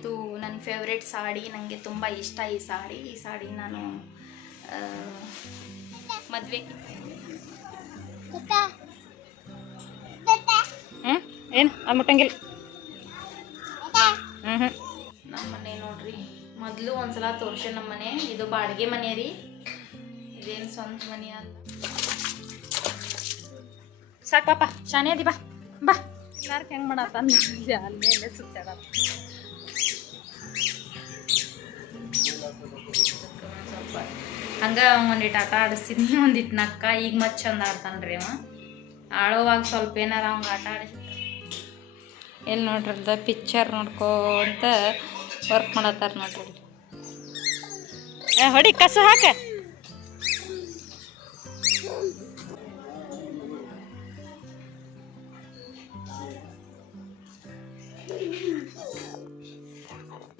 ಇದು ನನ್ನ ಫೇವ್ರೆಟ್ ಸಾಡಿ ನನಗೆ ತುಂಬ ಇಷ್ಟ ಈ ಸಾಡಿ. ಈ ಸಾಡಿ ನಾನು ಮದುವೆ. ಹ್ಞೂ ಏನು? ಅದು ಮುಟ್ಟಂಗಿಲ್ಲ. ಹ್ಞೂ ಹ್ಞೂ ನಮ್ಮ ಮನೆ ನೋಡ್ರಿ ಮೊದಲು ಒಂದ್ಸಲ ತೋರ್ಸೆ ನಮ್ಮ ಮನೆ ಇದು ಬಾಡಿಗೆ ಮನೆ ರೀ. ಇದೇನು ಸ್ವಂತ ಮನೆ ಅಲ್ಲ. ಸಾಕು ಪಾಪ ಶಾನೆ ಅದಿ ಬಾ. ಬಾ. ಯಾರು ಹೆಂಗೆ ಮಾಡತ್ತ ಅಲ್ಲೇ ಸುತ್ತಾಡ ಹಂಗೆ ಒಂದಿಟ್ಟು ಆಟ ಆಡಿಸ್ತೀನಿ ಒಂದಿಟ್ಟು ನಕ್ಕ, ಈಗ ಮತ್ತೆ ಚಂದ ಆಡ್ತಾನೆ ರೀ ಅವ. ಆಳೋವಾಗ ಸ್ವಲ್ಪ ಏನಾರ ಅವಂಗೆ ಆಟ ಆಡಿಸಿ ಎಲ್ಲಿ ನೋಡ್ರದ ಪಿಕ್ಚರ್ ನೋಡ್ಕೊಂತ ವರ್ಕ್ ಮಾಡತ್ತಾರ ನೋಡ್ರಿ ಹೊಡಿ, ಕಸು ಹಾಕ.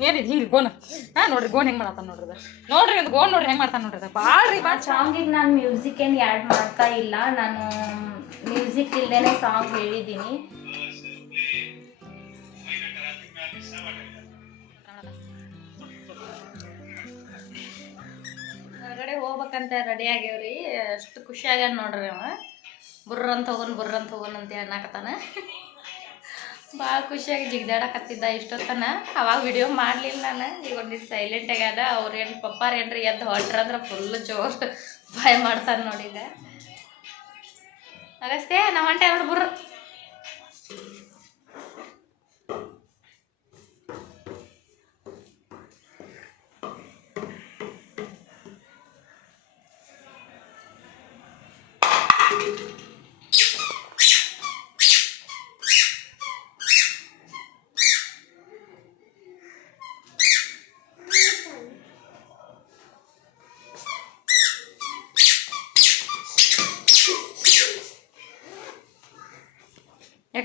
ಏನಿದ್ ಹಿಂಗೆ ಗೋನ್? ಹಾ ನೋಡ್ರಿ ಗೋನ್ ಹೆಂಗ್ ಮಾಡತ್ತಾನ ನೋಡ್ರಿ. ನೋಡ್ರಿ ಅದು ಗೋನ್ ನೋಡ್ರಿ ಹೆಂಗ್ ಮಾಡ್ತಾನ ನೋಡ್ರಿ. ಬಾಳ್ರಿ ಸಾಂಗ್ ಸಾಂಗಿಗೆ ನಾನು ಮ್ಯೂಸಿಕ್ ಏನು ಆ್ಯಡ್ ಮಾಡ್ತಾ ಇಲ್ಲ. ನಾನು ಮ್ಯೂಸಿಕ್ ಇಲ್ದೇನೆ ಸಾಂಗ್ ಹೇಳಿದ್ದೀನಿ. ಹೊರಗಡೆ ಹೋಗ್ಬೇಕಂತ ರೆಡಿ ಆಗ್ಯಾವ್ರಿ. ಅಷ್ಟು ಖುಷಿ ಆಗ್ಯಾನ ನೋಡ್ರಿ ಅವ. ಬುರ್ರಂತ ಹೋಗೋನ್ ಬುರ್ರಂತ ಹೋಗೋನ್ ಅಂತ ಅನ್ನಕತ್ತಾನ ಭಾಳ ಖುಷಿಯಾಗಿ ಜಿಗ್ದಾಡಕತ್ತಿದ್ದ ಇಷ್ಟೊತ್ತನ. ಅವಾಗ ವಿಡಿಯೋ ಮಾಡಲಿಲ್ಲ ನಾನು. ಈಗ ಒಂದಿಟ್ಟು ಸೈಲೆಂಟ್ ಆಗ್ಯಾದ ಅವ್ರೇನು ಪಪ್ಪಾರ ಏನ್ರಿ ಎದ್ದು ಹೊಟ್ರಂದ್ರೆ ಫುಲ್ ಜೋರು ಭಯ ಮಾಡ್ತಾನೆ ನೋಡಿದ್ದೆ ಅಗಸ್ತೆ ನಾ ಹೊಂಟೆ ನೋಡಿ ಬುರ್ರ.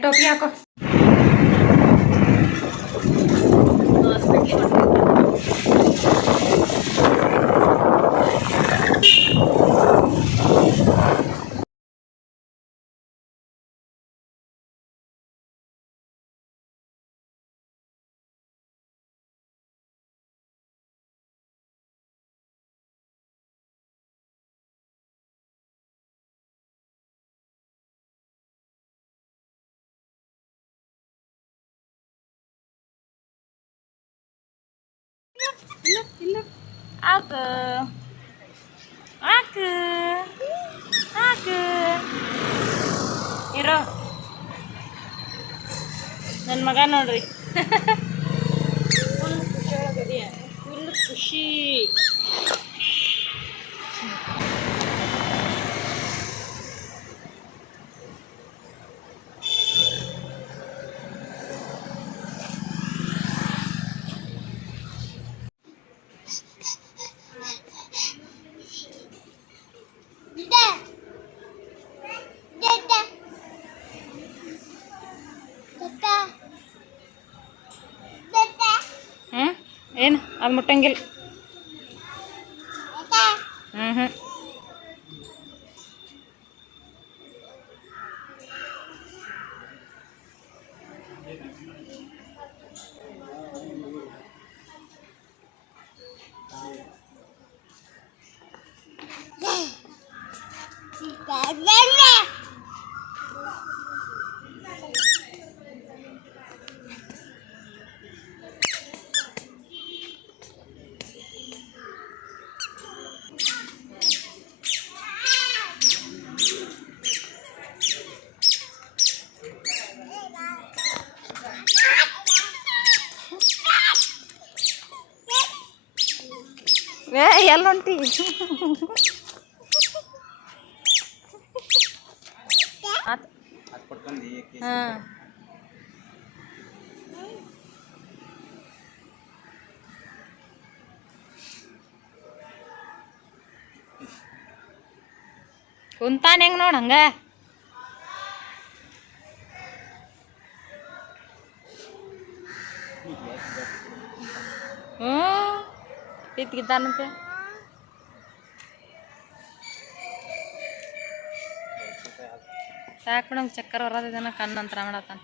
ಟೋಪಿ ಹಾಕೋ ಇಲ್ಲ ಇಲ್ಲ. ಹಾಕು ಹಾಕು ಇರೋ. ನನ್ನ ಮಗ ನೋಡ್ರಿ. ಫುಲ್ ಖುಷಿ ಫುಲ್ ಖುಷಿ ಹ್ಞೂ ಏನು? ಅದು ಮುಟ್ಟಂಗಿಲ್ಲ. ಹ್ಞೂ ಹ್ಞೂ ಏ ಎಲ್ಲ ಹೊಂಟಿ ಆತ್ ಹಾಂ ಕುಂತಾನ ಹೆಂಗ್ ನೋಡ್ ಹಂಗ ಹ್ಞೂ ಇದ್ಗಿದ್ದಾನಂತೆ ಸಾಕು ನಂಗೆ ಚಕ್ಕರ್ ಹೊರದಿದ್ದಾನ ಕಣ್ಣಂತರ ಮಾಡತ್ತಾನ.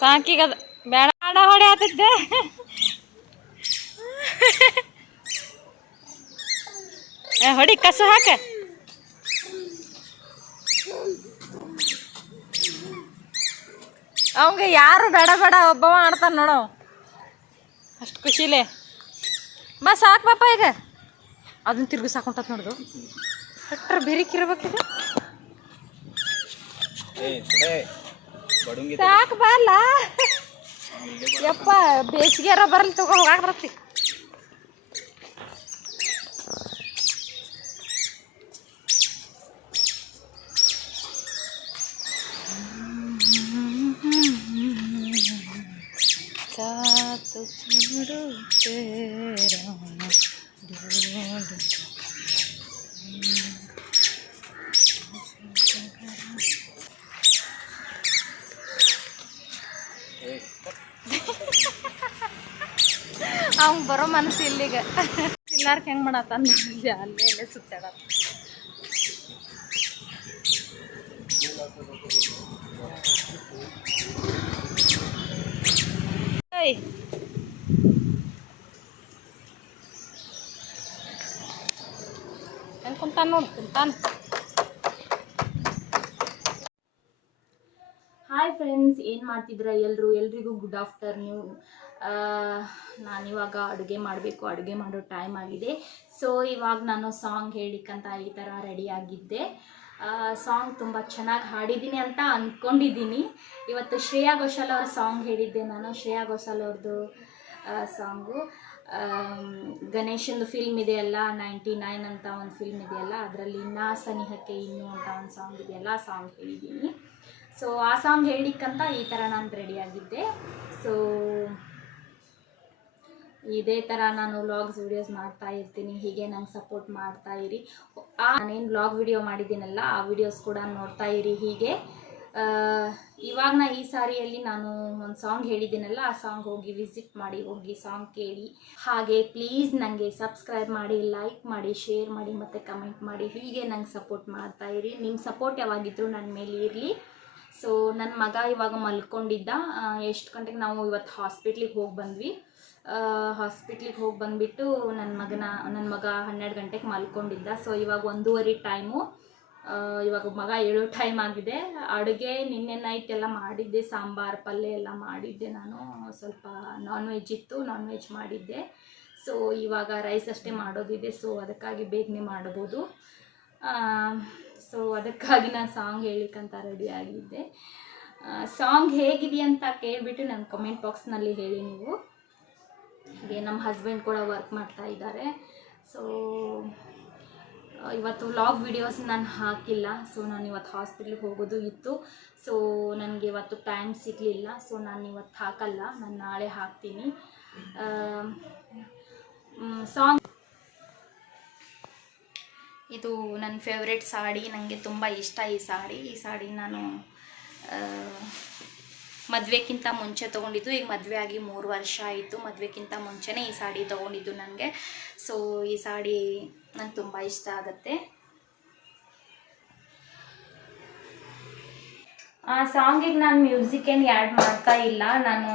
ಸಾಕೀಗ ಬೇಡ ಆಡ ಹೊಡೆ ಆತಿದ್ದೆ. ಹೊಡಿ ಕಸು ಹಾಕ. ಅವಂಗ ಯಾರು ಬೇಡ ಬೇಡ ಒಬ್ಬವ ಆಡ್ತಾನೆ ನೋಡು ಅಷ್ಟು ಖುಷಿಲೇ. ಬಾ ಸಾಕು ಪಾಪ ಈಗ. ಅದನ್ನ ತಿರುಗಿ ಸಾಕೊಂಟತ್ ನೋಡ್ದು. ಅಟ್ರ ಬೆರಿಕಿರ್ಬೇಕಿದೆ ಸಾಕು ಬಾ ಯಪ್ಪ ಬೇಸಿಗೆರ ಬರಲಿ ತಗೋ ಹೋಗಾಕ ಬರತ್ತಿ साथ छोड़ो तेरा ढूंढ ಅವ್ನ್ ಬರೋ ಮನಸ್ಸು ಇಲ್ಲಿಗ ಇಲ್ಲಾರ್ಕ ಹೆಂಗ್ ಮಾಡತ್ತ ಅಲ್ಲೇ ಅಲ್ಲೇ ಸುತ್ತಾಡ ಏಯ್ ಹೆಂಗ್ ಕುಂತಾನ ನೋಡು ಕುಂತಾನ ಹಾಯ್ ಫ್ರೆಂಡ್ಸ್ ಏನು ಮಾಡ್ತಿದ್ರ ಎಲ್ಲರೂ ಎಲ್ರಿಗೂ ಗುಡ್ ಆಫ್ಟರ್ನೂನ್ ನಾನಿವಾಗ ಅಡುಗೆ ಮಾಡಬೇಕು. ಅಡುಗೆ ಮಾಡೋ ಟೈಮ್ ಆಗಿದೆ. ಸೊ ಇವಾಗ ನಾನು ಸಾಂಗ್ ಹೇಳಿಕ್ಕಂತ ಈ ಥರ ರೆಡಿ ಆಗಿದ್ದೆ. ಸಾಂಗ್ ತುಂಬ ಚೆನ್ನಾಗಿ ಹಾಡಿದ್ದೀನಿ ಅಂತ ಅಂದ್ಕೊಂಡಿದ್ದೀನಿ ಇವತ್ತು ಶ್ರೇಯಾ ಘೋಷಾಲ್ ಅವ್ರ ಸಾಂಗ್ ಹೇಳಿದ್ದೆ ನಾನು, ಶ್ರೇಯಾ ಘೋಷಾಲ್ ಅವ್ರದ್ದು ಸಾಂಗು ಗಣೇಶಂದು ಫಿಲ್ಮ್ ಇದೆಯಲ್ಲ ನೈಂಟಿ ನೈನ್ ಅಂತ ಒಂದು ಫಿಲ್ಮ್ ಇದೆಯಲ್ಲ, ಅದರಲ್ಲಿ ನಾ ಸನಿಹಕ್ಕೆ ಇನ್ನು ಅಂತ ಒಂದು ಸಾಂಗ್ ಇದೆಯಲ್ಲ, ಆ ಸಾಂಗ್ ಹೇಳಿದ್ದೀನಿ. ಸೊ ಆ ಸಾಂಗ್ ಹೇಳಿಕ್ಕಂತ ಈ ಥರ ನಾನು ರೆಡಿಯಾಗಿದ್ದೆ ಸೊ ಇದೇ ಥರ ನಾನು ವ್ಲಾಗ್ಸ್ ವಿಡಿಯೋಸ್ ಮಾಡ್ತಾ ಇರ್ತೀನಿ. ಹೀಗೆ ನಂಗೆ ಸಪೋರ್ಟ್ ಮಾಡ್ತಾ ಇರಿ. ಆ, ನಾನೇನು ವ್ಲಾಗ್ ವಿಡಿಯೋ ಮಾಡಿದ್ದೀನಲ್ಲ, ಆ ವಿಡಿಯೋಸ್ ಕೂಡ ನೋಡ್ತಾ ಇರಿ ಹೀಗೆ. ಇವಾಗ ನಾ ಈ ಸಾರಿಯಲ್ಲಿ ನಾನು ಒಂದು ಸಾಂಗ್ ಹೇಳಿದ್ದೀನಲ್ಲ, ಆ ಸಾಂಗ್ ಹೋಗಿ ವಿಸಿಟ್ ಮಾಡಿ, ಹೋಗಿ ಸಾಂಗ್ ಕೇಳಿ. ಹಾಗೆ ಪ್ಲೀಸ್ ನನಗೆ ಸಬ್ಸ್ಕ್ರೈಬ್ ಮಾಡಿ ಲೈಕ್ ಮಾಡಿ ಶೇರ್ ಮಾಡಿ, ಮತ್ತು ಕಮೆಂಟ್ ಮಾಡಿ. ಹೀಗೆ ನಂಗೆ ಸಪೋರ್ಟ್ ಮಾಡ್ತಾ ಇರಿ. ನಿಮ್ಮ ಸಪೋರ್ಟ್ ಯಾವಾಗಿದ್ರೂ ನನ್ನ ಮೇಲೆ ಇರಲಿ. ಸೊ ನನ್ನ ಮಗ ಇವಾಗ ಮಲ್ಕೊಂಡಿದ್ದ. ಎಷ್ಟು ಗಂಟೆಗೆ ನಾವು ಇವತ್ತು ಹಾಸ್ಪಿಟ್ಲಿಗೆ ಹೋಗಿ ಬಂದ್ವಿ. ಹಾಸ್ಪಿಟ್ಲಿಗೆ ಹೋಗಿ ಬಂದುಬಿಟ್ಟು ನನ್ನ ಮಗನ ನನ್ನ ಮಗ ಹನ್ನೆರಡು ಗಂಟೆಗೆ ಮಲ್ಕೊಂಡಿದ್ದ. ಸೊ ಇವಾಗ ಒಂದೂವರೆ ಟೈಮು ಇವಾಗ ಮಗ ಏಳೋ ಟೈಮ್ ಆಗಿದೆ. ಅಡುಗೆ ನಿನ್ನೆ ನೈಟ್ ಎಲ್ಲ ಮಾಡಿದ್ದೆ, ಸಾಂಬಾರು, ಪಲ್ಯ ಎಲ್ಲ ಮಾಡಿದ್ದೆ ನಾನು. ಸ್ವಲ್ಪ ನಾನ್ ವೆಜ್ ಇತ್ತು ನಾನ್ ವೆಜ್ ಮಾಡಿದ್ದೆ. ಸೊ ಇವಾಗ ರೈಸ್ ಅಷ್ಟೇ ಮಾಡೋದಿದೆ. ಸೊ ಅದಕ್ಕಾಗಿ ಬೇಗನೆ ಮಾಡ್ಬೋದು. ಸೊ ಅದಕ್ಕಾಗಿ ನಾನು ಸಾಂಗ್ ಹೇಳಿಕ್ಕಂತ ರೆಡಿ ಆಗಿದ್ದೆ. ಸಾಂಗ್ ಹೇಗಿದೆ ಅಂತ ಕೇಳಿಬಿಟ್ಟು ನನ್ನ ಕಮೆಂಟ್ ಬಾಕ್ಸ್ನಲ್ಲಿ ಹೇಳಿ ನೀವು. ಹಾಗೆ ನಮ್ಮ ಹಸ್ಬೆಂಡ್ ಕೂಡ ವರ್ಕ್ ಮಾಡ್ತಾ ಇದ್ದಾರೆ. ಸೊ ಇವತ್ತು ವ್ಲಾಗ್ ವಿಡಿಯೋಸ್ ನಾನು ಹಾಕಿಲ್ಲ. ಸೊ ನಾನು ಇವತ್ತು ಹಾಸ್ಪಿಟ್ಲಿಗೆ ಹೋಗೋದು ಇತ್ತು. ಸೊ ನನಗೆ ಇವತ್ತು ಟೈಮ್ ಸಿಗಲಿಲ್ಲ. ಸೊ ನಾನು ಇವತ್ತು ಹಾಕಲ್ಲ. ನಾನು ನಾಳೆ ಹಾಕ್ತೀನಿ. ಸಾಂಗ್ ಇದು ನನ್ನ ಫೇವ್ರೆಟ್ ಸಾಡಿ. ನನಗೆ ತುಂಬ ಇಷ್ಟ ಈ ಸಾಡಿ. ಈ ಸಾಡಿ ನಾನು ಮದುವೆಕ್ಕಿಂತ ಮುಂಚೆ ತೊಗೊಂಡಿದ್ದು, ಈಗ ಮದುವೆ ಆಗಿ ಮೂರು ವರ್ಷ ಆಯಿತು. ಮದುವೆಕ್ಕಿಂತ ಮುಂಚೆನೇ ಈ ಸಾಡಿ ತೊಗೊಂಡಿದ್ದು ನನಗೆ ಸೊ ಈ ಸಾಡಿ ನಂಗೆ ತುಂಬ ಇಷ್ಟ ಆಗುತ್ತೆ. ಆ ಸಾಂಗಿಗೆ ನಾನು ಮ್ಯೂಸಿಕ್ ಏನು ಆ್ಯಡ್ ಮಾಡ್ತಾ ಇಲ್ಲ. ನಾನು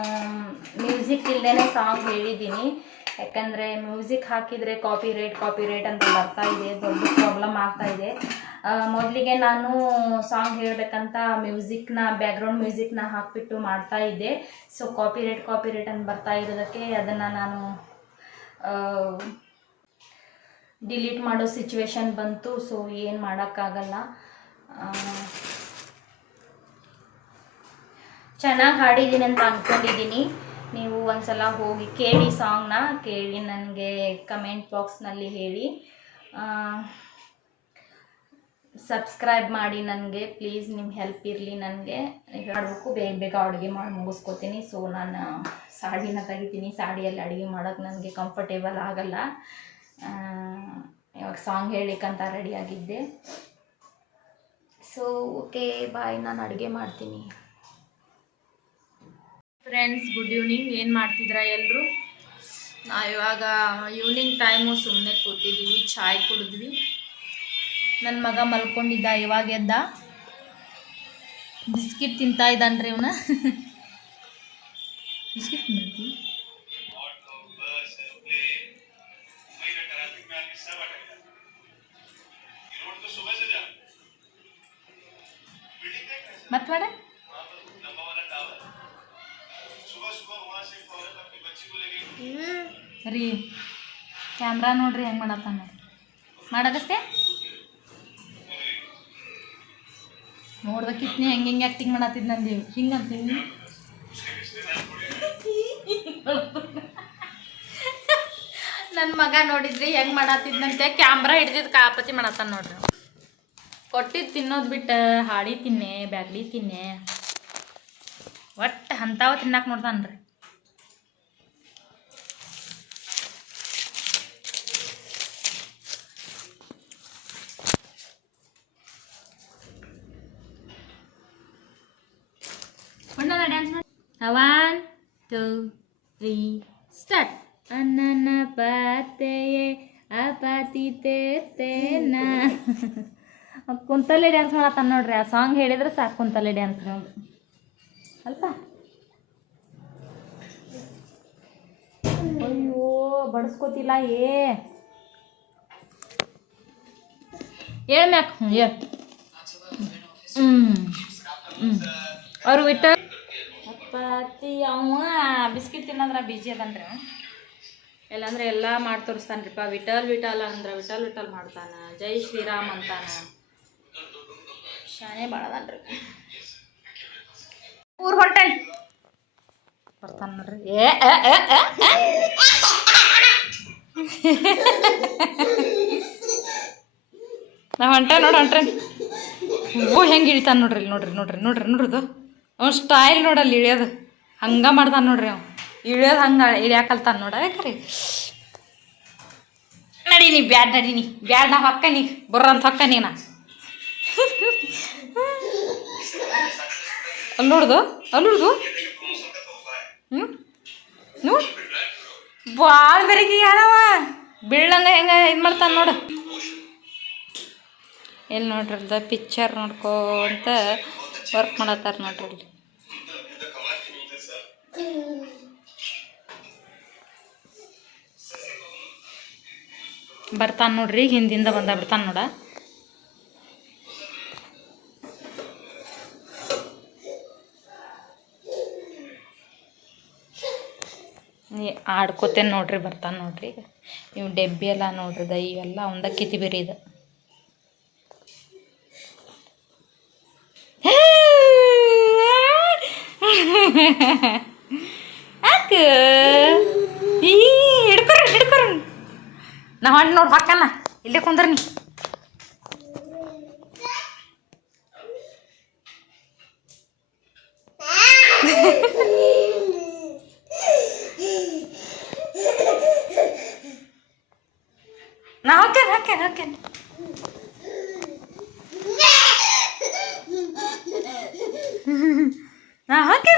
ಮ್ಯೂಸಿಕ್ ಇಲ್ಲದೇ ಸಾಂಗ್ ಹೇಳಿದ್ದೀನಿ. ಯಾಕಂದರೆ ಮ್ಯೂಸಿಕ್ ಹಾಕಿದರೆ ಕಾಪಿ ರೇಟ್ ಕಾಪಿ ರೇಟ್ ಅಂತ ಬರ್ತಾ ಇದೆ. ದೊಡ್ಡ ಪ್ರಾಬ್ಲಮ್ ಆಗ್ತಾ ಇದೆ. ಮೊದಲಿಗೆ ನಾನು ಸಾಂಗ್ ಹೇಳಬೇಕಂತ ಮ್ಯೂಸಿಕ್ನ ಬ್ಯಾಕ್ಗ್ರೌಂಡ್ ಮ್ಯೂಸಿಕ್ನ ಹಾಕಿಬಿಟ್ಟು ಮಾಡ್ತಾ ಇದ್ದೆ. So copyright copyright ಅಂತ ಬರ್ತಾ ಇರೋದಕ್ಕೆ ಅದನ್ನು ನಾನು ಡಿಲೀಟ್ ಮಾಡೋ ಸಿಚುವೇಶನ್ ಬಂತು. ಸೊ ಏನು ಮಾಡೋಕ್ಕಾಗಲ್ಲ. ಚೆನ್ನಾಗಿ ಹಾಡಿದ್ದೀನಿ ಅಂತ ಅಂದ್ಕೊಂಡಿದ್ದೀನಿ ನೀವು ಒಂದ್ಸಲ ಹೋಗಿ ಕೇಳಿ ಸಾಂಗ್ನ ಕೇಳಿ ನನಗೆ ಕಮೆಂಟ್ ಬಾಕ್ಸ್ನಲ್ಲಿ ಹೇಳಿ. ಸಬ್ಸ್ಕ್ರೈಬ್ ಮಾಡಿ ನನಗೆ ಪ್ಲೀಸ್ ನಿಮ್ಮ ಹೆಲ್ಪ್ ಇರಲಿ ನನಗೆ. ಮಾಡಬೇಕು, ಬೇಗ ಬೇಗ ಅಡುಗೆ ಮಾಡಿ ಮುಗಿಸ್ಕೋತೀನಿ. ಸೊ ನಾನು ಸಾಡಿನ ತೆಗಿತೀನಿ. ಸಾಡಿಯಲ್ಲಿ ಅಡುಗೆ ಮಾಡೋಕ್ಕೆ ನನಗೆ ಕಂಫರ್ಟೇಬಲ್ ಆಗಲ್ಲ. ಇವಾಗ ಸಾಂಗ್ ಹೇಳಿಕ್ಕಂತ ರೆಡಿಯಾಗಿದ್ದೆ ಸೊ ಓಕೆ ಬಾಯ್ ನಾನು ಅಡುಗೆ ಮಾಡ್ತೀನಿ. ಫ್ರೆಂಡ್ಸ್ ಗುಡ್ ಈವ್ನಿಂಗ್ ಏನು ಮಾಡ್ತಿದ್ರ ಎಲ್ಲರೂ ನಾವು ಇವಾಗ ಈವ್ನಿಂಗ್ ಟೈಮು ಸುಮ್ಮನೆ ಕೂತಿದ್ದೀವಿ ಚಾಯ್ ಕುಡಿದ್ವಿ. ನನ್ನ ಮಗ ಮಲ್ಕೊಂಡಿದ್ದ, ಇವಾಗ ಎದ್ದ. ಬಿಸ್ಕಿಟ್ ತಿಂತಾ ಇದ್ದಾನ್ರಿ ಇವನ. ಬಿಸ್ಕಿಟ್ ಮತ್ ಮಾಡ. ರೀ, ಕ್ಯಾಮ್ರಾ ನೋಡ್ರಿ ಹೆಂಗೆ ಮಾಡತ್ತಾನ ಮಾಡದಷ್ಟೇ ಕಿಟ್ನಿ ಹೆಂಗೆ ಹೆಂಗೆ ಆ್ಯಕ್ಟಿಂಗ್ ಮಾಡತ್ತಿದ್ ನಂದು ಹಿಂಗಂತೀನಿ ನನ್ನ ಮಗ ನೋಡಿದ್ರಿ ಹೆಂಗೆ ಮಾಡತ್ತಿದ್ನಂತೆ ಕ್ಯಾಮ್ರಾ ಹಿಡ್ದಿದ್ದು ಕಾಪತಿ ಮಾಡತ್ತಾನ ನೋಡ್ರಿ. ಕೊಟ್ಟಿದ್ದು ತಿನ್ನೋದು ಬಿಟ್ಟ, ಹಾಡಿ ತಿನ್ನೆ ಬ್ಯಾಗ್ಲಿ ತಿನ್ನೆ. ಒಟ್ಟು ಅಂತಾವ ತಿನ್ನಕ್ಕೆ ನೋಡ್ತಾನ್ರಿ ಒಂದಲ್ಲ ಡ್ಯಾನ್ಸ್ ಮಾಡಿ one two three start Anana ಪಾತೆಯೇ ಅಪಾತಿ ತೇನ ಕುಂತಲ್ಲೇ ಡ್ಯಾನ್ಸ್ ಮಾಡತ್ತಾನ ನೋಡ್ರಿ, ಆ ಸಾಂಗ್ ಹೇಳಿದ್ರೆ ಸಾಕು ಕುಂತಲ್ಲೇ ಡ್ಯಾನ್ಸ್ ಅಲ್ಪ ಅಯ್ಯೋ, ಬಡಿಸ್ಕೋತಿಲ್ಲ ಏ. ಹೇಳ್ಮ್ಯಾಕ ಹ್ಞೂ ಹ್ಞೂ ಅವ್ರು ಬಿಟ್ಟು ಅಪ್ಪಾತಿ ಅವ ಬಿಸ್ಕಿಟ್ ತಿನ್ನೋದ್ರ ಬಿಜಿ ಅದನ್ರಿ ಎಲ್ಲಂದ್ರೆ ಇಲ್ಲಾಂದ್ರೆ ಎಲ್ಲ ಮಾಡಿ ತೋರಿಸ್ತಾನ್ರಿಪ್ಪ. ವಿಠಲ್ ವಿಠಲ್ ಅಂದ್ರೆ ವಿಠಲ್ ವಿಠಲ್ ಮಾಡ್ತಾನ. ಜೈ ಶ್ರೀರಾಮ್ ಅಂತಾನ. ಶಾನೆ ಭಾಳ ಅದನ್ರಿ. ಊರ್ ಹೊಂಟೇನ್ ಬರ್ತಾನ ನೋಡ್ರಿ. ಏ. ನಾ ಹೊಂಟೆ ನೋಡಿ ಹೊಂಟ್ರೆ. ಹೆಂಗೆ ಇಳಿತಾನ ನೋಡ್ರಿ ನೋಡ್ರಿ ನೋಡ್ರಿ ನೋಡ್ರಿ ನೋಡ್ರದು ಅವ್ನ ಸ್ಟೈಲ್ ನೋಡಲ್ಲಿ ಇಳಿಯೋದು. ಹಂಗ ಮಾಡ್ತಾನೆ ನೋಡ್ರಿ ಅವ್ನು. ಇಳಿಯೋದು ಹಂಗೆ ಇಳಿಯಾಕಲ್ತಾನೆ ನೋಡ. ಯಾಕ್ರಿ ನಡಿ ನೀ ಬ್ಯಾಡ್ ನಡಿ ನೀ. ಬ್ಯಾಡ್ ನಾ ಹೊಕ್ಕ ನೀ. ಬರ್ರಂತ ಹೊಕ್ಕ ನೀನ ಅಲ್ಲಿ ನೋಡ್ದು? ಅಲ್ಲಿ ನೋಡ್ದು? ಹ್ಞೂ ನೋಡ್? ಭಾಳ ಬೆರಗಿ ಯಾರವ ಬೀಳಂಗ ಹೆಂಗ ಇದು ಮಾಡ್ತಾನೆ ನೋಡು. ಎಲ್ಲಿ ನೋಡ್ರಿ ಪಿಕ್ಚರ್ ನೋಡ್ಕೊಂತ ವರ್ಕ್ ಮಾಡತ್ತಾರ ನೋಡ್ರಿ ಇಲ್ಲಿ. ಬರ್ತಾನ ನೋಡ್ರಿ, ಹಿಂದಿಂದ ಬಂದ ಬಿಡ್ತಾನ ನೋಡ. ಆಡ್ಕೋತೇನೆ ನೋಡ್ರಿ, ಬರ್ತಾನೆ ನೋಡ್ರಿ ಇವು ಡೆಬ್ಬಿ ಎಲ್ಲ ನೋಡ್ರಿ, ದೈ ಎಲ್ಲ ಅವಂದ ಕಿತಿ ಇದು. ಯಾಕ ಈ ಹಿಡ್ಕೊರ ಹಿಡ್ಕೊರ ನಾ ಹೊಂಟ್ ನೋಡಿ ಹೊಕ್ಕನ ಇಲ್ಲೇ ಕುಂದ್ರ ನೀ ನಾ ಹೊಕ್ಕೇನ್ ಹೊಕ್ಕೇನ್ ಹೊಕ್ಕೇನ್ ನಾ ಹೊಕ್ಕೇನ್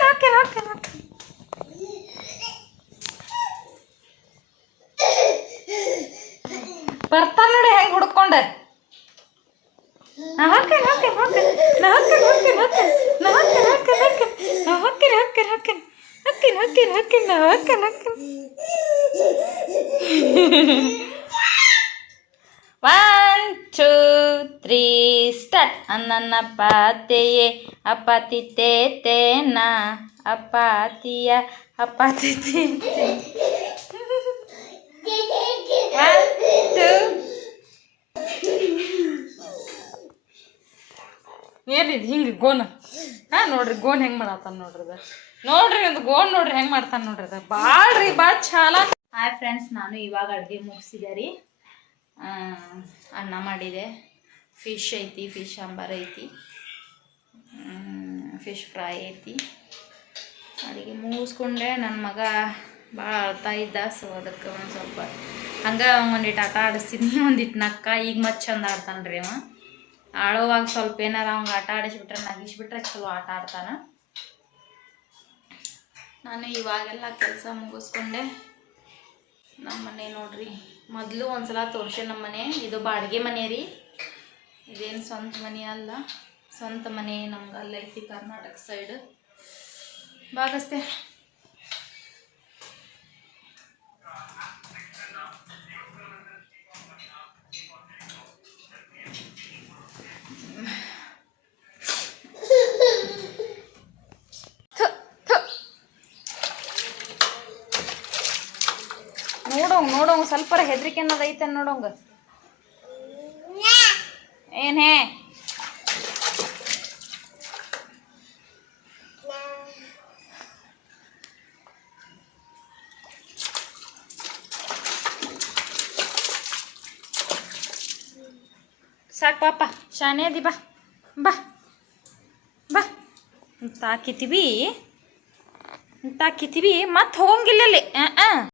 ಒನ್ ಟೂ ತ್ರೀ ಸ್ಟಾರ್ಟ್ ಅನ್ನನ್ನ ಪಾತೆಯೇ ಅಪಾತಿ ತೇತೇನ ಅಪಾತಿಯ ಅಪಾತಿ ಏನಿದ್ ಹಿಂಗೆ ಗೋನ್. ಹಾ, ನೋಡ್ರಿ, ಗೋನ್ ಹೆಂಗೆ ಮಾಡತ್ತಾನ ನೋಡ್ರಿ ನೋಡ್ರಿ, ಒಂದು ಗೋನ್ ನೋಡ್ರಿ, ಹೆಂಗ್ ಮಾಡ್ತಾನ ನೋಡ್ರಿ ಅದು. ಭಾಳ ರೀ ಭಾಳ ಚಾಲ. ಹಾಯ್ ಫ್ರೆಂಡ್ಸ್ ನಾನು ಇವಾಗ ಅಡುಗೆ ಮುಗಿಸಿದೆ ರೀ. ಅನ್ನ ಮಾಡಿದೆ. ಫಿಶ್ ಐತಿ ಫಿಶ್ ಸಾಂಬಾರು ಐತಿ. ಫಿಶ್ ಫ್ರೈ ಐತಿ. ಅಡುಗೆ ಮುಗಿಸ್ಕೊಂಡೆ. ನನ್ನ ಮಗ ಭಾಳ ಅಳ್ತಾ ಇದ್ದ ಸೊ ಅದಕ್ಕೆ ಒಂದು ಸ್ವಲ್ಪ ಹಂಗೆ ಒಂದಿಟ್ಟು ಆಟ ಆಡಿಸ್ತೀನಿ. ಒಂದಿಟ್ಟು ನಕ್ಕ, ಈಗ ಮತ್ತೆ ಚಂದ ಆಡ್ತಾನೆ ರೀ ಅವ. ಆಡೋವಾಗ ಸ್ವಲ್ಪ ಏನಾರ ಅವಂಗೆ ಆಟ ಆಡಿಸ್ಬಿಟ್ರೆ, ನಗಿಸ್ಬಿಟ್ರೆ ಚಲೋ ಆಟ ಆಡ್ತಾನೆ. ನಾನು ಇವಾಗೆಲ್ಲ ಕೆಲಸ ಮುಗಿಸ್ಕೊಂಡೆ. ನಮ್ಮ ಮನೆ ನೋಡ್ರಿ, ಮೊದಲು ಒಂದ್ಸಲ ತೋರ್ಸೆ ನಮ್ಮ ಮನೆ ಇದು ಬಾಡಿಗೆ ಮನೆ ರೀ. ಇದೇನು ಸ್ವಂತ ಮನೆ ಅಲ್ಲ. ಸ್ವಂತ ಮನೆ ನಮ್ಗೆ ಅಲ್ಲೈತಿ ಕರ್ನಾಟಕ ಸೈಡ್ ಭಾಗಸ್ತೆ ನೋಡೋಂಗ್ ನೋಡೋಂಗ್ ಸ್ವಲ್ಪ ಹೆದರಿಕೆ ಅನ್ನೋದು ಐತೆ ನೋಡೋಂಗ. ಏನೇ ಸಾಕು ಪಾಪ, ಶಾನೆ ಅದಿ, ಬಾ ಬಾ ಬಾ. ತಾಕಿತೀವಿ ತಾಕಿತೀವಿ ಮತ್ತೆ ಹೋಗಂಗಿಲ್ಲ ಅಲ್ಲಿ.